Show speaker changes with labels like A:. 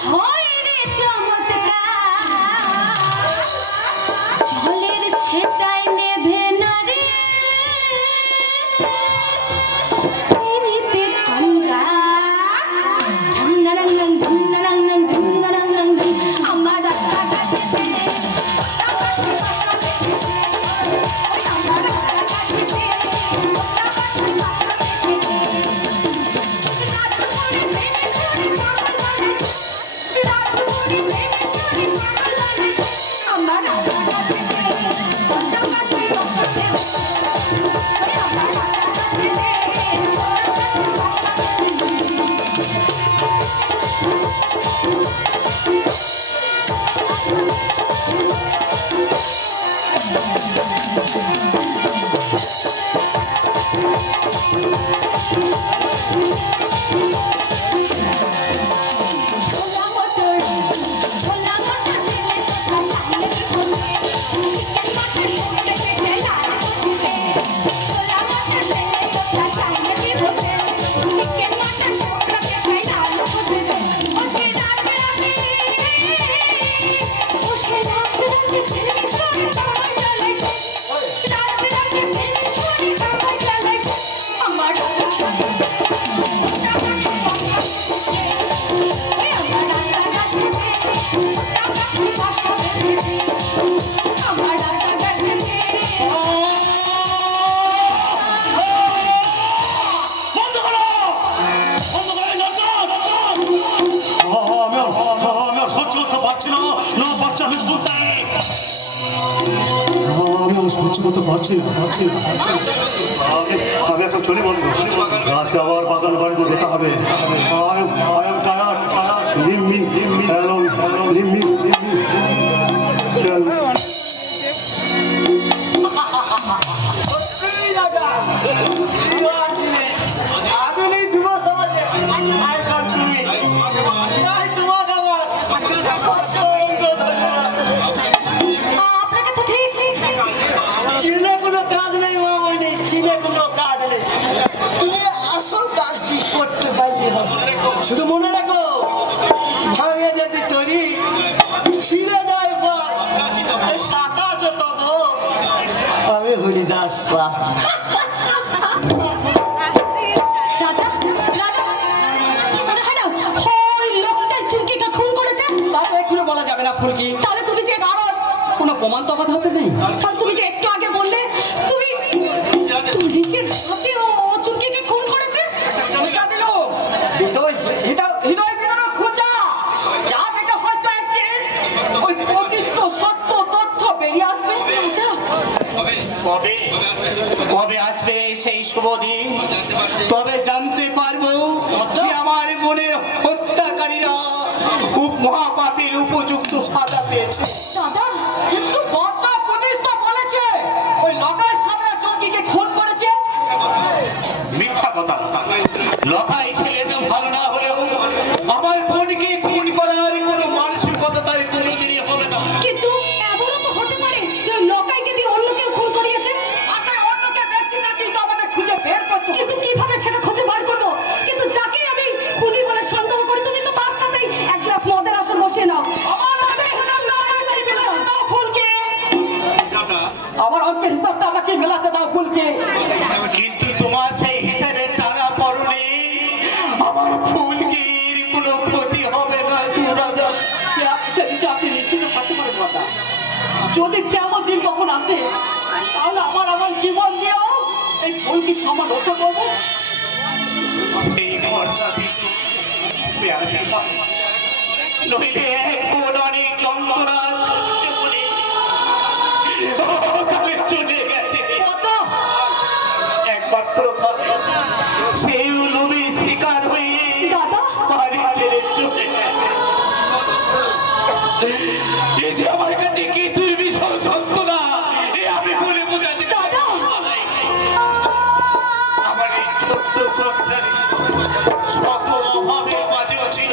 A: Hot! সহ্য করতে পারছি না না। পারছি আমি আমি বলব। রাতে আবার বাগান বাড়িতে যেতে হবে। I am tired
B: Nimmi Nimmi hello শুধু মনে রাখো ভাঙে যদি তরি ছিঁড়ে যায় আছে তব আমি হরিদাস
C: মনে হয়
D: বলা যাবে না ফুলকি।
C: তাহলে তুমি যে
D: কারণ কোনো প্রমাণ তো আমার হাতে নেই।
C: তাহলে তুমি যে একটু আগে বললে তুমি তুমি নিজের
D: আসবে
E: সেই শুভ দিন। তবে জানতে পারব যে আমার মনের হত্যাকারীরা খুব মহাপাপীর উপযুক্ত সাজা পেয়েছে।
C: দাদা
D: কিন্তু বর্তা পুলিশ তো বলেছে ওই লগাই সাদরা খুন করেছে।
E: মিথ্যা কথা
D: হিসাবটা আমাকে মেলাতে দাও ফুলকে।
E: কিন্তু তোমার সেই হিসাবে টানা পড়নে। আমার ফুলকির কোনো ক্ষতি হবে না তু রাজা
D: সে- বিষয়ে আপনি নিশ্চিত থাকতে পারেন মাতা। যদি তেমন দিন কখন আসে তাহলে আমার আমার জীবন দিয়েও এই ফুলকি সমান হতে পারব।
E: সেই ভরসা পেঁয়াজি নইলে এই যে আমার কাছে কি দুর্বিষহ সন্তনা এ আমি বলে বোঝাতে আমার এই ছোট্ট সংসারে শত অভাবের মাঝেও ছিল